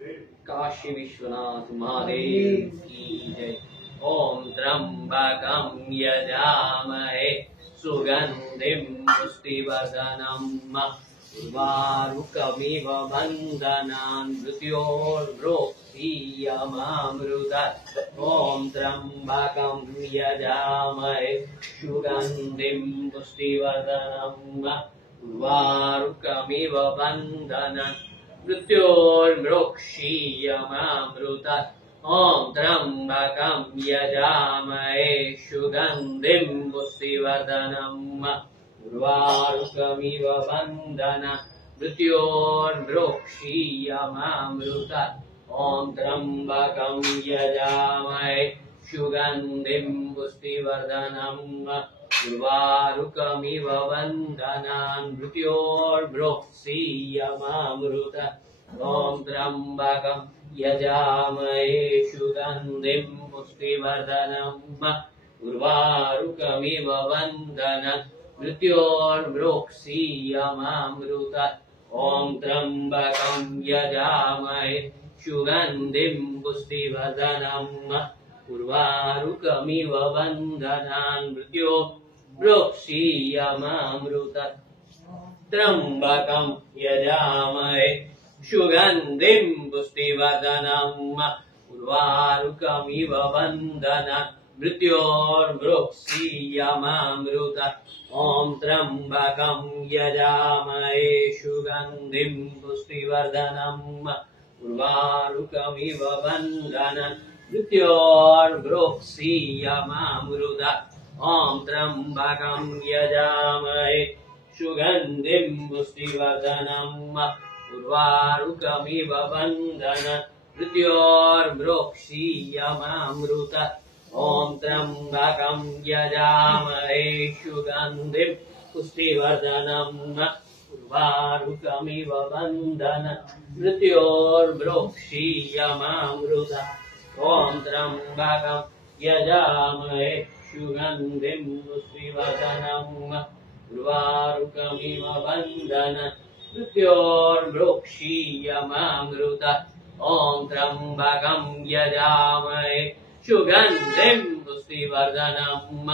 काशी विश्वनाथ महादेव की जय। ओम त्र्यंबकं यजामहे सुगंधिं पुष्टिवर्धनम् उर्वारुकमिव बन्धनान् मृत्योर्मृत्युर्यमामृतात्। ओम त्र्यंबकं यजामहे सुगंधिं पुष्टिवर्धनम् उर्वारुकमिव बन्धनान् मृत्योर्मृक्षीयमामृतात्। ओम त्र्यंबकं यजामहे सुगंधिं पुष्टिवर्धनम् उर्वारुकमिव बन्धनान् मृत्योर्मृक्षीयमामृतात्। ओम त्र्यंबकं यजामहे सुगंधिं पुष्टिवर्धनम् उर्वारुकमिव बन्धनान् मृत्योर्मृक्षीयमामृतात्। ओम त्र्यंबकं यजामहे सुगंधिं पुष्टिवर्धनम् उर्वारुकमिव बन्धनान् मृत्योर्मृक्षीयमामृतात्। ओम त्र्यंबकं यजामहे सुगंधिं पुष्टिवर्धनम् उर्वारुकमिव बन्धनान् मृत्योर्मृक्षीयमामृतात्। त्र्यंबकं यजामहे सुगंधिं पुष्टिवर्धनम् उर्वारुकमिव बन्धनान् मृत्योर्मृक्षीयमामृतात्। ओम त्र्यंबकं यजामहे सुगंधिं पुष्टिवर्धनम् उर्वारुकमिव बन्धनान् मृत्योर्मृक्षीयमामृतात्। ओम त्र्यंबकं यजामहे सुगंधिं पुष्टिवर्धनम् उर्वारुकमिव बन्धनान् मृत्योर्मृक्षीयमामृतात्। ओम त्र्यंबकं यजामहे सुगंधिं पुष्टिवर्धनम् उर्वारुकमिव बन्धनान् मृत्योर्मृक्षीयमामृतात्। ओम त्र्यंबकं यजामहे सुगंधिं पुष्टिवर्धनम् उर्वारुकमिव बन्धनान् मृत्योर्मृक्षीयमामृतात्। ओम त्र्यंबकं यजामहे सुगंधिं पुष्टिवर्धनम्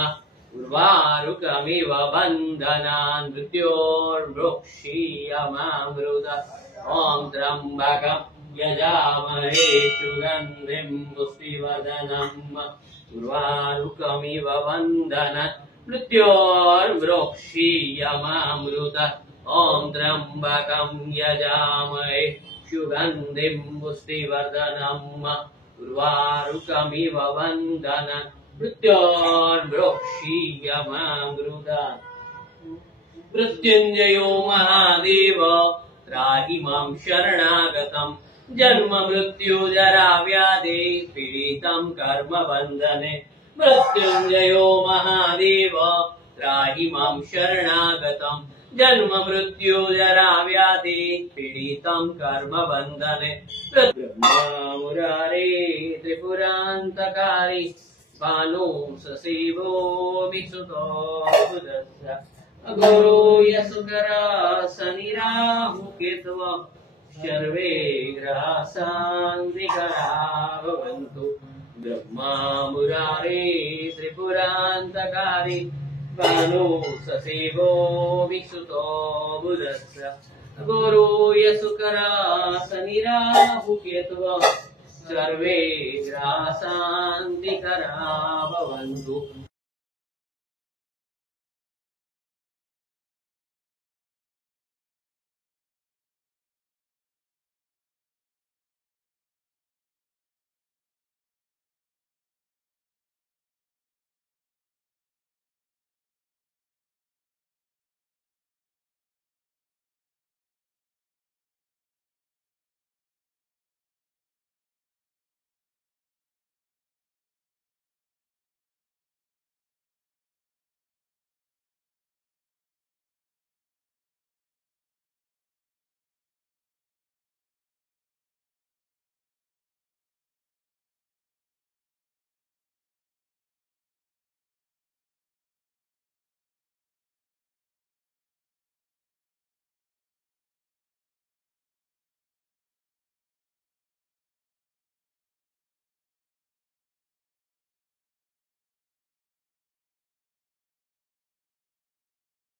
उर्वारुकमिव बन्धनान् मृत्योर्मृक्षीयमामृतात्। ओम त्र्यंबकं यजामहे सुगंधिं पुष्टिवर्धनम् उर्वारुकमिव बन्धनान् मृत्योर्मृक्षीयमामृतात्। ओम त्र्यंबकं यजामहे सुगंधिं पुष्टिवर्धनम् उर्वारुकमिव बन्धनान् मृत्योर्मृक्षीयमामृतात्। मृत्युंजयो महादेव त्राहि मां शरणागतं जन्म मृत्यु जरा व्याधि पीडितं कर्म बन्धने। मृत्युंजयो महादेव त्राहि मां शरणागतं जन्म मृत्यु जरा व्याधि पीडितं कर्म बन्धने। ब्रह्मा मुरारे त्रिपुरान्तकारी बालो सशिवो विसुतो बुधस्य गुरु यसुकरा शनि राहु केतव सर्वे ग्रहा शान्तिकरा भवन्तु। ब्रह्मा मुरारे त्रिपुरान्तकारी बालो सशिवो विसुतो बुधस्य गुरु यसुकरा शनि राहु केतव सर्वे ग्रहा शान्तिकरा भवन्तु।